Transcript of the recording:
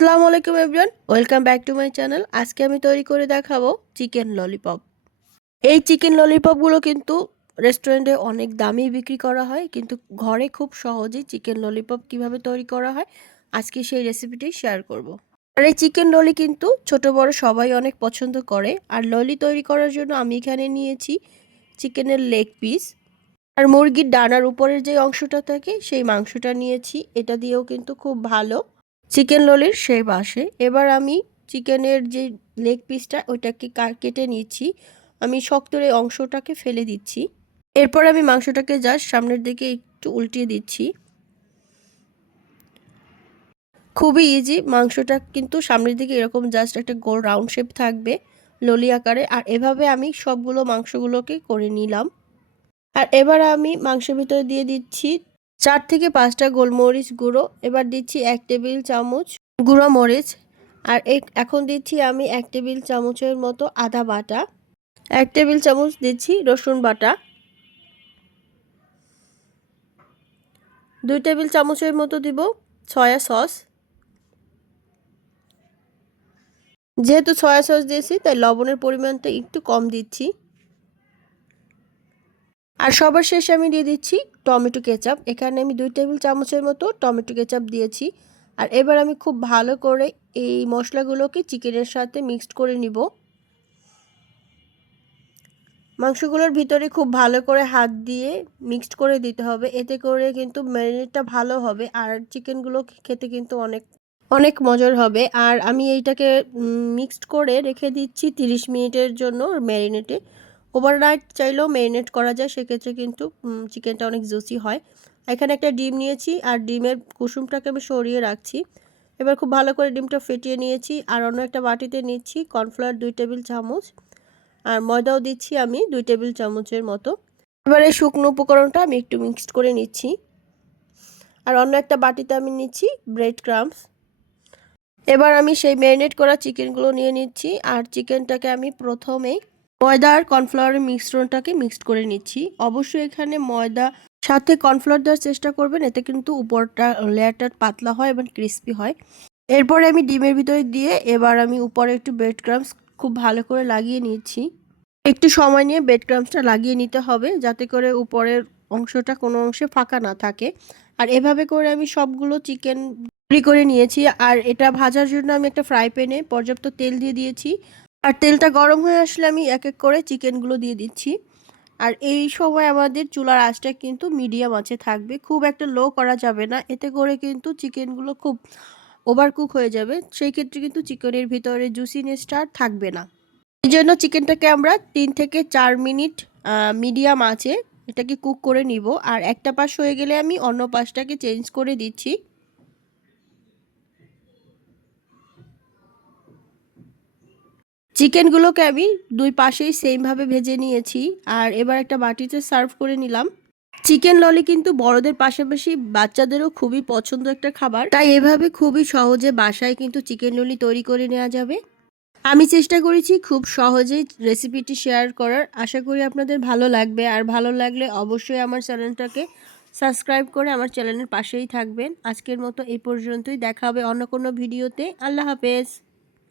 আসসালামু আলাইকুম everyone, welcome back to my channel. আজকে আমি তৈরি করে দেখাবো চিকেন ললিপপ। এই চিকেন ললিপপগুলো কিন্তু রেস্টুরেন্টে অনেক দামেই বিক্রি করা হয়, কিন্তু ঘরে খুব সহজেই চিকেন ললিপপ কিভাবে তৈরি করা হয় আজকে সেই রেসিপিটি শেয়ার করব। আর এই চিকেন ললি কিন্তু ছোট বড় সবাই অনেক পছন্দ করে। আর ললি তৈরি করার জন্য আমি এখানে নিয়েছি চিকেনের লেগ পিস আর মুরগির ডানার উপরের যে অংশটা থাকে সেই মাংসটা নিয়েছি। এটা দিয়েও কিন্তু খুব ভালো চিকেন ললির শেপ আসে। এবার আমি চিকেনের যে লেগ পিসটা ওইটাকে কেটে নিচ্ছি। আমি শক্তর এই অংশটাকে ফেলে দিচ্ছি। এরপর আমি মাংসটাকে জাস্ট সামনের দিকে একটু উল্টিয়ে দিচ্ছি। খুবই ইজি, মাংসটা কিন্তু সামনের দিকে এরকম জাস্ট একটা গোল রাউন্ড শেপ থাকবে ললি আকারে। আর এভাবে আমি সবগুলো মাংসগুলোকে করে নিলাম। আর এবার আমি মাংসের ভিতরে দিয়ে দিচ্ছি 4 থেকে 5টা গোলমরিচ গুঁড়ো। এবার দিচ্ছি 1 টেবিল চামচ গুঁড়ো মরিচ। আর এখন দিচ্ছি আমি 1 টেবিল চামচের মতো আদা বাটা, 1 টেবিল চামচ দিচ্ছি রসুন বাটা, 2 টেবিল চামচের মতো দিব সয়া সস। যেহেতু সয়া সস দিয়েছি তাই লবণের পরিমাণটা একটু কম দিচ্ছি। আর সবার শেষে আমি দিয়ে দিচ্ছি টমেটো কেচাপ। এখানে আমি 2 টেবিল চামচের মতো টমেটো কেচাপ দিয়েছি। আর এবার আমি খুব ভালো করে এই মশলাগুলোকে চিকেনের সাথে মিক্সড করে নিব। মাংসগুলোর ভিতরে খুব ভালো করে হাত দিয়ে মিক্সড করে দিতে হবে, এতে করে কিন্তু ম্যারিনেটটা ভালো হবে আর চিকেনগুলো খেতে কিন্তু অনেক অনেক মজার হবে। আর আমি এইটাকে মিক্সড করে রেখে দিচ্ছি 30 মিনিটের জন্য ম্যারিনেটে। ওভারনাইট চাইলেও ম্যারিনেট করা যায়, সেক্ষেত্রে কিন্তু চিকেনটা অনেক জুসি হয়। এখানে একটা ডিম নিয়েছি আর ডিমের কুসুমটাকে আমি সরিয়ে রাখছি। এবার খুব ভালো করে ডিমটা ফেটিয়ে নিয়েছি। আর অন্য একটা বাটিতে নিচ্ছি কর্নফ্লাওয়ার 2 টেবিল চামচ আর ময়দাও দিচ্ছি আমি 2 টেবিল চামচের মতো। এবার এই শুকনো উপকরণটা আমি একটু মিক্সড করে নিচ্ছি। আর অন্য একটা বাটিতে আমি নিচ্ছি ব্রেড ক্রাম্বস। এবার আমি সেই ম্যারিনেট করা চিকেনগুলো নিয়ে নিচ্ছি। আর চিকেনটাকে আমি প্রথমেই ময়দা আর কর্নফ্লাওয়ারের মিশ্রণটাকে মিক্সড করে নিচ্ছি। অবশ্যই এখানে ময়দা সাথে কর্নফ্লাওয়ার দেওয়ার চেষ্টা করবেন, এতে কিন্তু উপরটা লেয়ারটা পাতলা হয় এবং ক্রিস্পি হয়। এরপরে আমি ডিমের ভিতরে দিয়ে এবার আমি উপরে একটু ব্রেড ক্রাম্বস খুব ভালো করে লাগিয়ে নিচ্ছি। একটু সময় নিয়ে ব্রেড ক্রাম্বসটা লাগিয়ে নিতে হবে, যাতে করে উপরের অংশটা কোনো অংশে ফাঁকা না থাকে। আর এভাবে করে আমি সবগুলো চিকেন তৈরি করে নিয়েছি। আর এটা ভাজার জন্য আমি একটা ফ্রাই প্যানে পর্যাপ্ত তেল দিয়ে দিয়েছি। আর তেলটা গরম হয়ে আসলে আমি এক এক করে চিকেনগুলো দিয়ে দিচ্ছি। আর এই সময় আমাদের চুলার আঁচটা কিন্তু মিডিয়াম আঁচে থাকবে, খুব একটা লো করা যাবে না, এতে করে কিন্তু চিকেনগুলো খুব ওভারকুক হয়ে যাবে। সেই ক্ষেত্রে কিন্তু চিকেনের ভিতরে জুসিনেসটা থাকবে না। এই জন্য চিকেনটাকে আমরা 3 থেকে 4 মিনিট মিডিয়াম আঁচে এটাকে কুক করে নিব। আর একটা পাশ হয়ে গেলে আমি অন্য পাশটাকে চেঞ্জ করে দিচ্ছি। চিকেনগুলোকে আমি দুই পাশেই সেমভাবে ভেজে নিয়েছি। আর এবার একটা বাটিতে সার্ভ করে নিলাম। চিকেন ললি কিন্তু বড়দের পাশাপাশি বাচ্চাদেরও খুবই পছন্দ একটা খাবার, তাই এভাবে খুবই সহজে বাসায় কিন্তু চিকেন ললি তৈরি করে নেওয়া যাবে। আমি চেষ্টা করেছি খুব সহজেই রেসিপিটি শেয়ার করার। আশা করি আপনাদের ভালো লাগবে। আর ভালো লাগলে অবশ্যই আমার চ্যানেলটাকে সাবস্ক্রাইব করে আমার চ্যানেলের পাশেই থাকবেন। আজকের মতো এই পর্যন্তই, দেখা হবে অন্য কোনো ভিডিওতে। আল্লাহ হাফেজ।